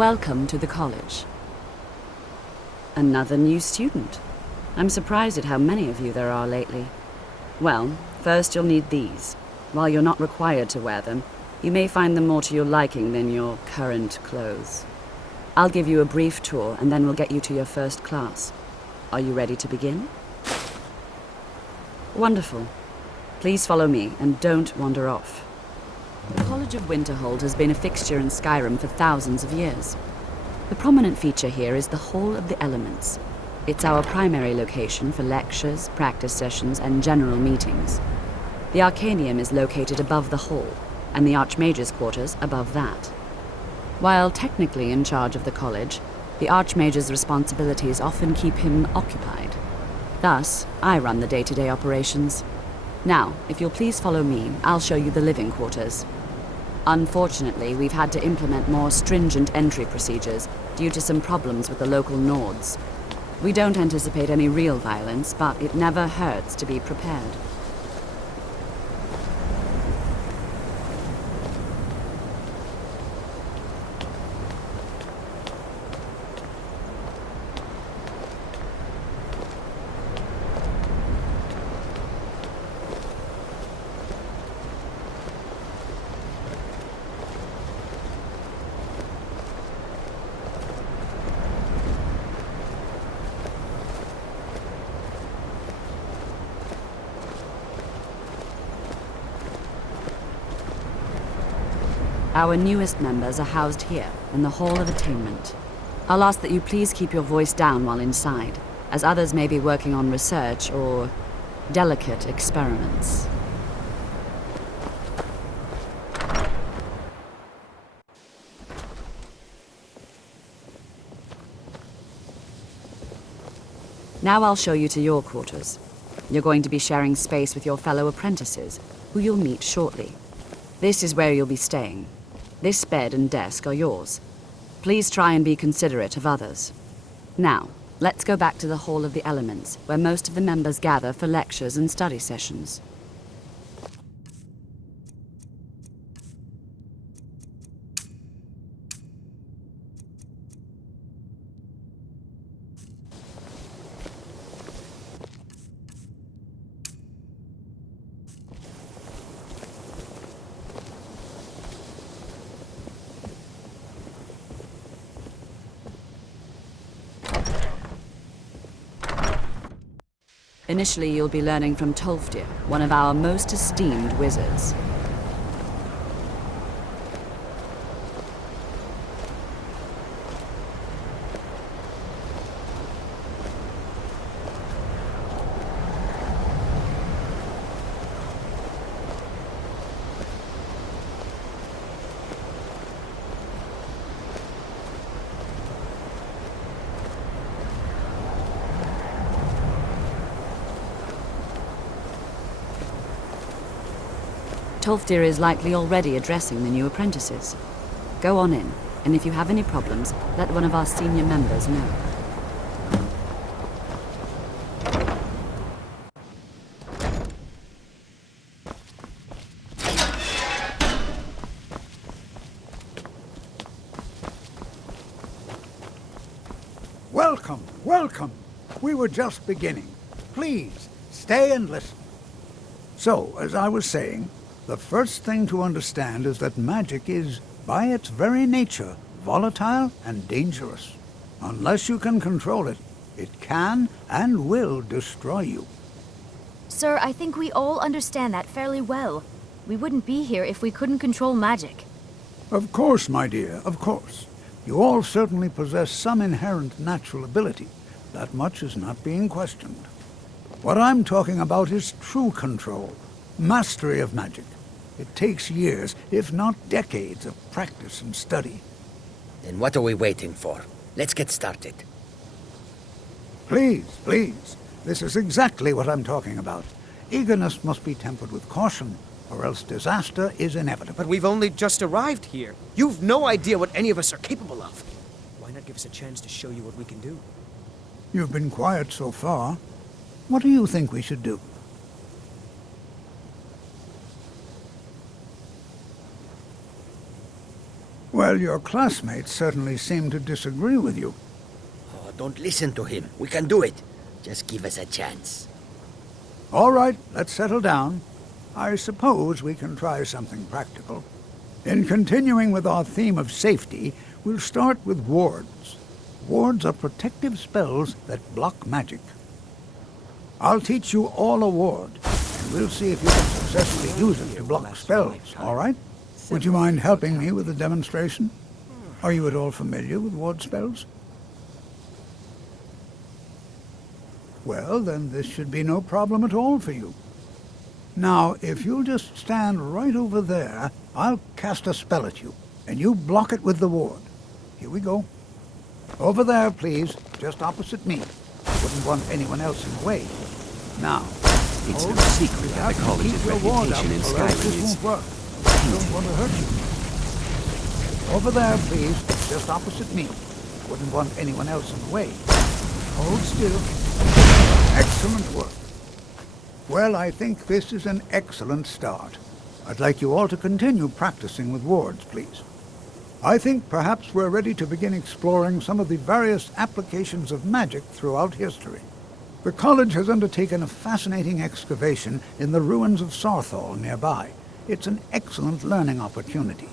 Welcome to the college. Another new student. I'm surprised at how many of you there are lately. Well, first you'll need these. While you're not required to wear them, you may find them more to your liking than your current clothes. I'll give you a brief tour and then we'll get you to your first class. Are you ready to begin? Wonderful. Please follow me and don't wander off. The College of Winterhold has been a fixture in Skyrim for thousands of years. The prominent feature here is the Hall of the Elements. It's our primary location for lectures, practice sessions, and general meetings. The Arcanium is located above the hall, and the Archmage's quarters above that. While technically in charge of the college, the Archmage's responsibilities often keep him occupied. Thus, I run the day-to-day operations. Now, if you'll please follow me, I'll show you the living quarters. Unfortunately, we've had to implement more stringent entry procedures due to some problems with the local Nords. We don't anticipate any real violence, but it never hurts to be prepared. Our newest members are housed here, in the Hall of Attainment. I'll ask that you please keep your voice down while inside, as others may be working on research or delicate experiments. Now I'll show you to your quarters. You're going to be sharing space with your fellow apprentices, who you'll meet shortly. This is where you'll be staying. This bed and desk are yours. Please try and be considerate of others. Now, let's go back to the Hall of the Elements, where most of the members gather for lectures and study sessions. Initially, you'll be learning from Tolfdir, one of our most esteemed wizards. Tolfdir is likely already addressing the new apprentices. Go on in, and if you have any problems, let one of our senior members know. Welcome, welcome. We were just beginning. Please, stay and listen. So, as I was saying, the first thing to understand is that magic is, by its very nature, volatile and dangerous. Unless you can control it, it can and will destroy you. Sir, I think we all understand that fairly well. We wouldn't be here if we couldn't control magic. Of course, my dear, of course. You all certainly possess some inherent natural ability. That much is not being questioned. What I'm talking about is true control, mastery of magic. It takes years, if not decades, of practice and study. Then what are we waiting for? Let's get started. Please, please. This is exactly what I'm talking about. Eagerness must be tempered with caution, or else disaster is inevitable. But we've only just arrived here. You've no idea what any of us are capable of. Why not give us a chance to show you what we can do? You've been quiet so far. What do you think we should do? Well, your classmates certainly seem to disagree with you. Oh, don't listen to him. We can do it. Just give us a chance. All right, let's settle down. I suppose we can try something practical. In continuing with our theme of safety, we'll start with wards. Wards are protective spells that block magic. I'll teach you all a ward, and we'll see if you can successfully use it to block spells, all right? Would you mind helping me with the demonstration? Are you at all familiar with ward spells? Well, then this should be no problem at all for you. Now, if you'll just stand right over there, I'll cast a spell at you, and you block it with the ward. Here we go. Over there, please, just opposite me. Wouldn't want anyone else in the way. Now, It's no secret that the college's reputation in Skyrim is... won't work. I don't want to hurt you. Over there, please, just opposite me. Wouldn't want anyone else in the way. Hold still. Excellent work. Well, I think this is an excellent start. I'd like you all to continue practicing with wards, please. I think perhaps we're ready to begin exploring some of the various applications of magic throughout history. The college has undertaken a fascinating excavation in the ruins of Sarthal nearby. It's an excellent learning opportunity.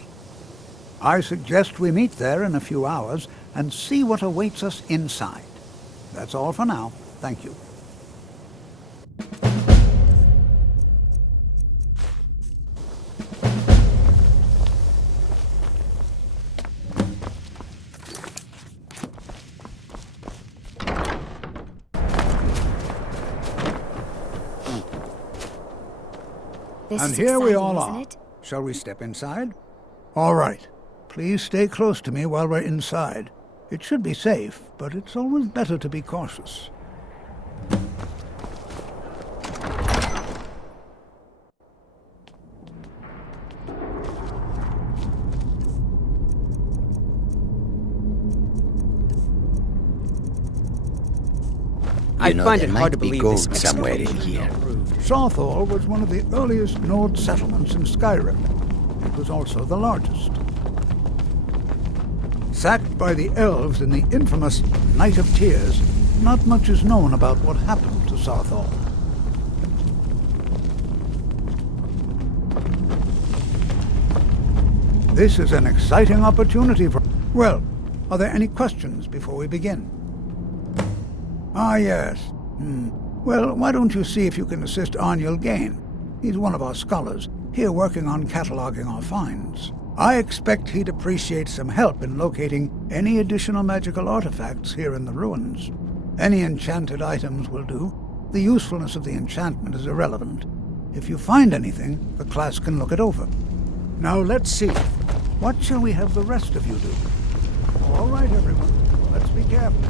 I suggest we meet there in a few hours and see what awaits us inside. That's all for now. Thank you. This And is here we exciting, all isn't are. it? Shall we step inside? All right. Please stay close to me while we're inside. It should be safe, but it's always better to be cautious. I know, find there it might hard to be believe gold this somewhere in excavation here. is approved. Sarthal was one of the earliest Nord settlements in Skyrim. It was also the largest. Sacked by the elves in the infamous Night of Tears, not much is known about what happened to Sarthal. This is an exciting opportunity for... Well, are there any questions before we begin? Ah, yes. Well, why don't you see if you can assist Arniel Gain? He's one of our scholars, here working on cataloging our finds. I expect he'd appreciate some help in locating any additional magical artifacts here in the ruins. Any enchanted items will do. The usefulness of the enchantment is irrelevant. If you find anything, the class can look it over. Now let's see. What shall we have the rest of you do? All right, everyone. Let's be careful.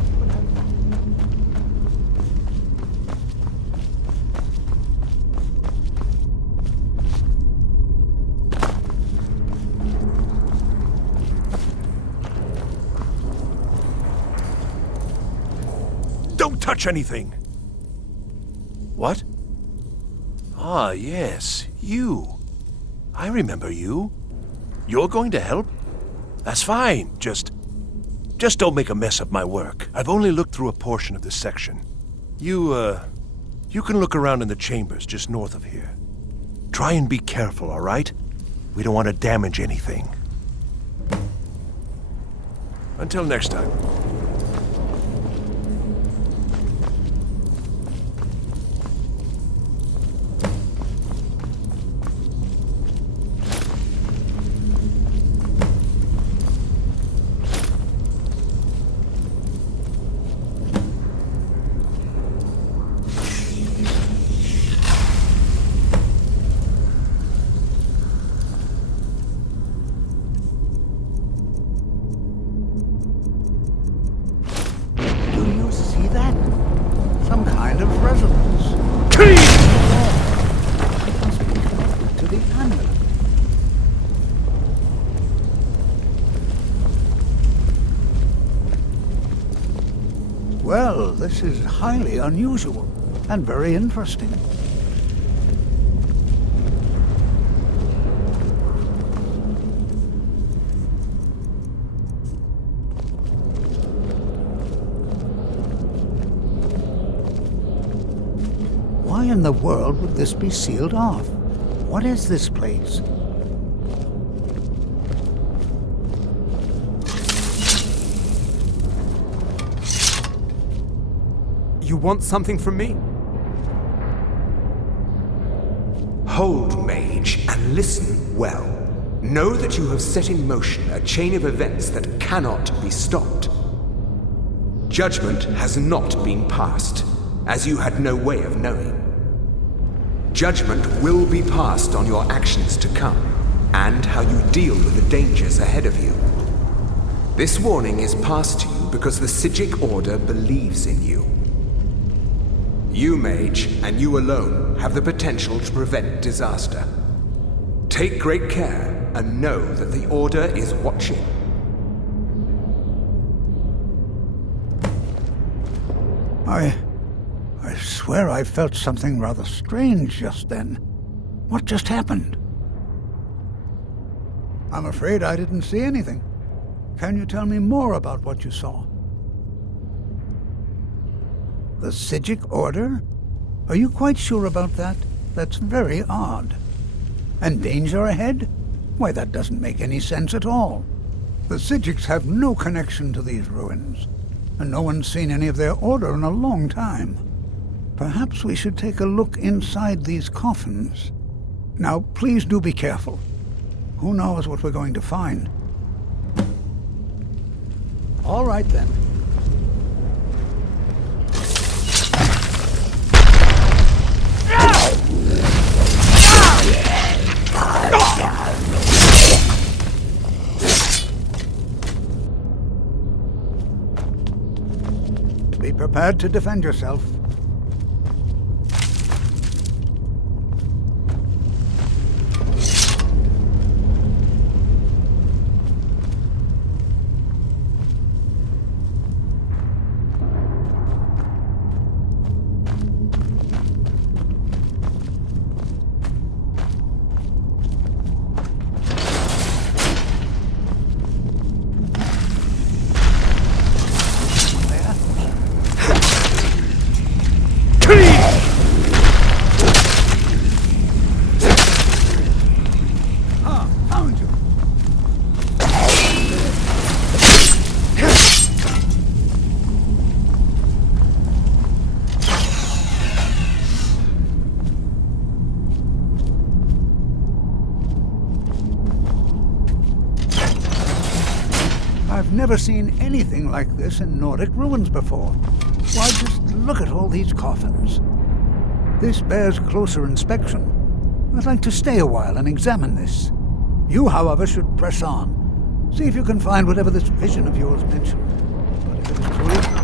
Don't touch anything! What? Ah, yes, you. I remember you. You're going to help? That's fine. Just don't make a mess of my work. I've only looked through a portion of this section. You can look around in the chambers just north of here. Try and be careful, all right? We don't want to damage anything. Until next time. Some kind of resonance. It must be connected to the amulet. Well, this is highly unusual and very interesting. in the world would this be sealed off? What is this place? You want something from me? Hold, mage, and listen well. Know that you have set in motion a chain of events that cannot be stopped. Judgment has not been passed, as you had no way of knowing. Judgment will be passed on your actions to come, and how you deal with the dangers ahead of you. This warning is passed to you because the Psijic Order believes in you. You, mage, and you alone, have the potential to prevent disaster. Take great care, and know that the Order is watching. I swear I felt something rather strange just then. What just happened? I'm afraid I didn't see anything. Can you tell me more about what you saw? The Psijic Order? Are you quite sure about that? That's very odd. And danger ahead? Why, that doesn't make any sense at all. The Psijics have no connection to these ruins, and no one's seen any of their order in a long time. Perhaps we should take a look inside these coffins. Now, please do be careful. Who knows what we're going to find? All right, then. Be prepared to defend yourself. I've never seen anything like this in Nordic ruins before. Why, just look at all these coffins. This bears closer inspection. I'd like to stay a while and examine this. You, however, should press on. See if you can find whatever this vision of yours mentioned. But if it's true...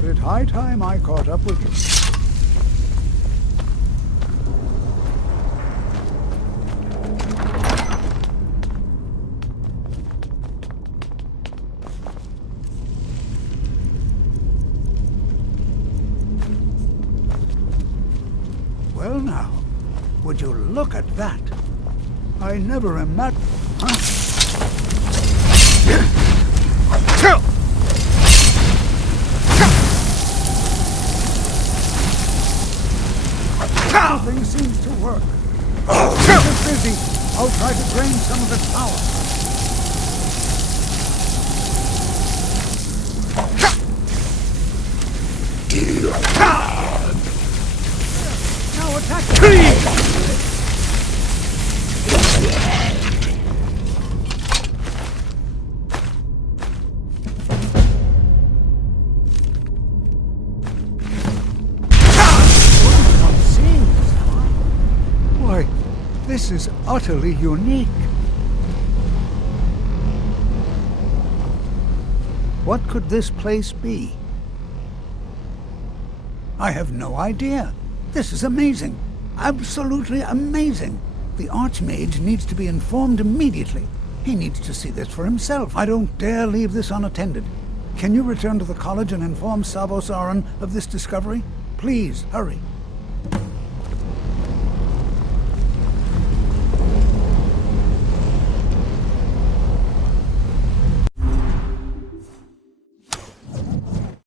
thought it high time I caught up with you. Well now, would you look at that? I never imagined... Nothing seems to work. Keep it busy. I'll try to drain some of its power. Now attack! Why, this is utterly unique. What could this place be? I have no idea. This is amazing. Absolutely amazing. The Archmage needs to be informed immediately. He needs to see this for himself. I don't dare leave this unattended. Can you return to the college and inform Savos Aran of this discovery? Please, hurry.